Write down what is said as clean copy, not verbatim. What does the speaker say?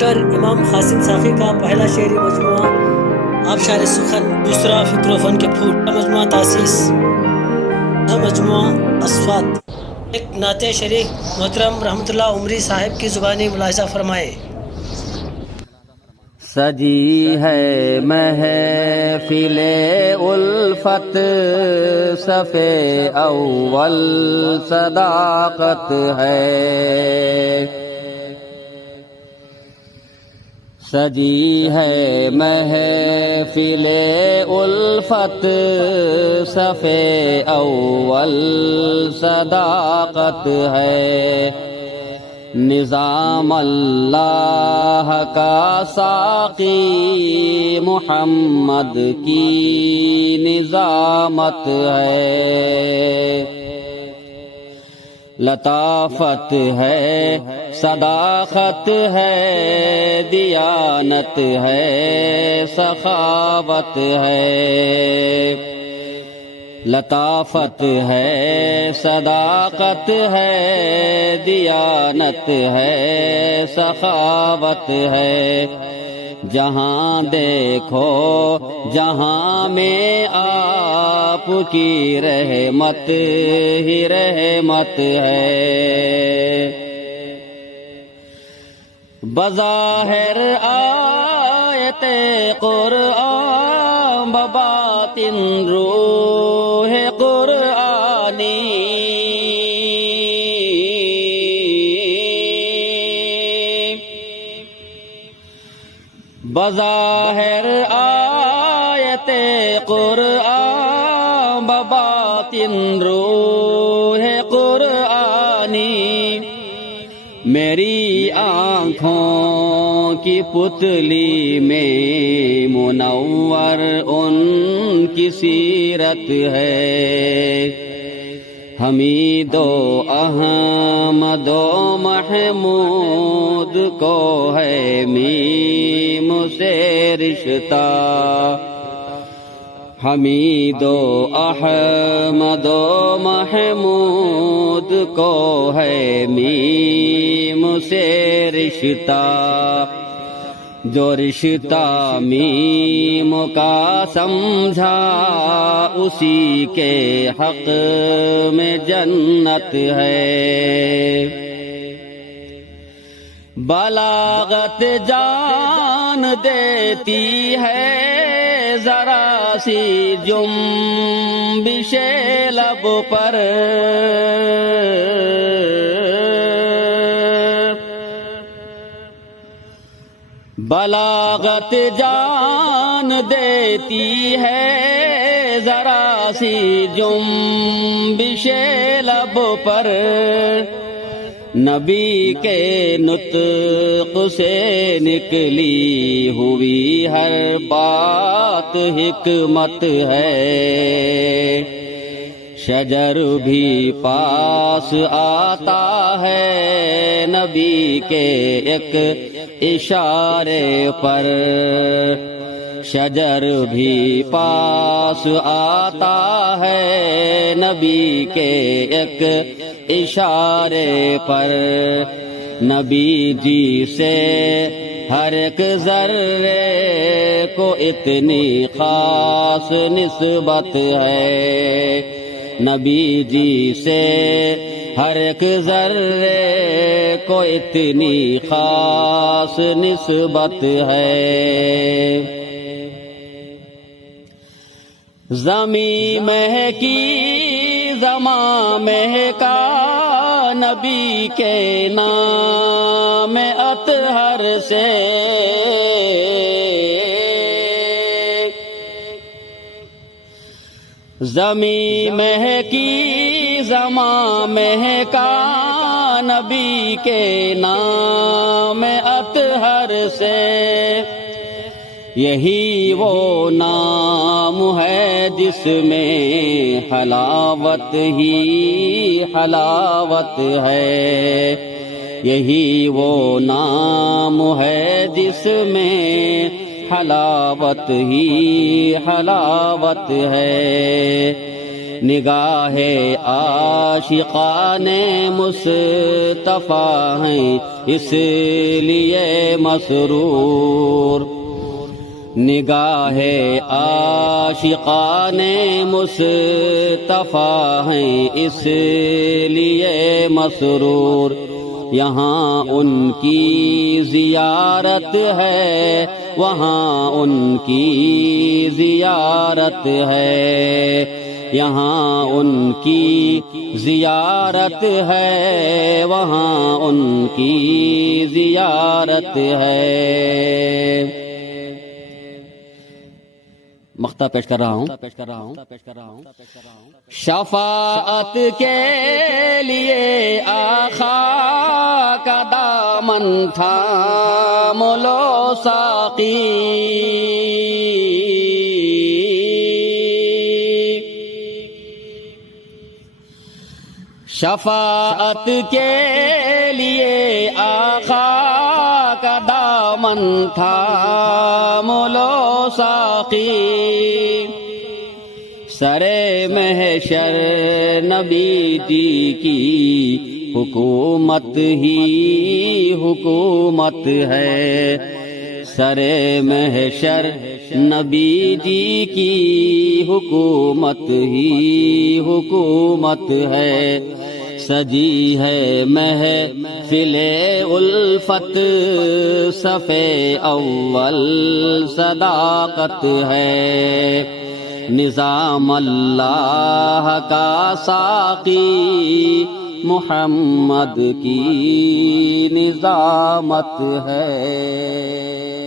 Doctor امام قاسم ساقی کا پہلا شعری مجموعہ آبشار سخن، دوسرا فکر و فن کے پھول، مجموعہ تاسیس، مجموعہ اصوات۔ ایک نعت شریف محترم رحمت اللہ عمری صاحب کی زبانی ملاحظہ فرمائے۔ سجی ہے محفل الفت، صف اول صداقت ہے۔ سجی ہے محفل الفت، صف اول صداقت ہے۔ نظام اللہ کا ساقی محمد کی نظامت ہے۔ لطافت ہے، صداقت ہے، دیانت ہے، سخاوت ہے۔ لطافت ہے، صداقت ہے، دیانت ہے، سخاوت ہے۔ جہاں دیکھو جہاں میں آپ کی رحمت ہی رحمت ہے۔ بظاہر آیت قرآن، بباطن روح قرآنی۔ بظاہر آیت قرآن، بباطن روح قرآنی۔ میری آنکھوں کی پتلی میں منور ان کی سیرت ہے۔ حمید و احمد و محمود کو ہے میم سے رشتہ۔ حمید و احمد و محمود کو ہے میم سے رشتہ۔ جو رشتہ میم کا سمجھا، اسی کے حق میں جنت ہے۔ بلاغت جان دیتی ہے، ذرا سی جنبش لب پر۔ بلاغت جان دیتی ہے، ذرا سی جنبش لب پر۔ نبی کے نطق سے نکلی ہوئی ہر بات حکمت ہے۔ شجر بھی پاس آتا ہے نبی کے ایک اشارے پر۔ شجر بھی پاس آتا ہے نبی کے ایک اشارے پر۔ نبی جی سے ہر ایک ذرے کو اتنی خاص نسبت ہے۔ نبی جی سے ہر ایک ذرے کو اتنی خاص نسبت ہے۔ زمین مہکی زماں مہکا، نبی کے نام اطہر سے۔ زمین مہکی زماں مہکا، نبی کے نام اطہر سے۔ یہی وہ نام ہے جس میں حلاوت ہی حلاوت ہے۔ یہی وہ نام ہے جس میں حلاوت ہی حلاوت ہے۔ نگاہ عاشقان مصطفیٰ ہیں اس لیے مسرور، نگاہ عاشقان مصطفیٰ ہیں اس لیے مسرور، یہاں ان کی زیارت ہے وہاں ان کی زیارت ہے، یہاں ان کی زیارت ہے وہاں ان کی زیارت ہے۔ مقطع پیش کر رہا ہوں۔ شفاعت کے لیے آقا کا دامن تھام لو ساقی، شفاعت کے لیے آقا کا دامن تھام لو ساقی، سرے محشر نبی جی کی حکومت ہی حکومت ہے، سرے محشر نبی جی کی حکومت ہی حکومت ہے، سجی ہے محفل الفت صف اول صداقت ہے، نظام اللہ کا ساقی محمد کی نظامت ہے۔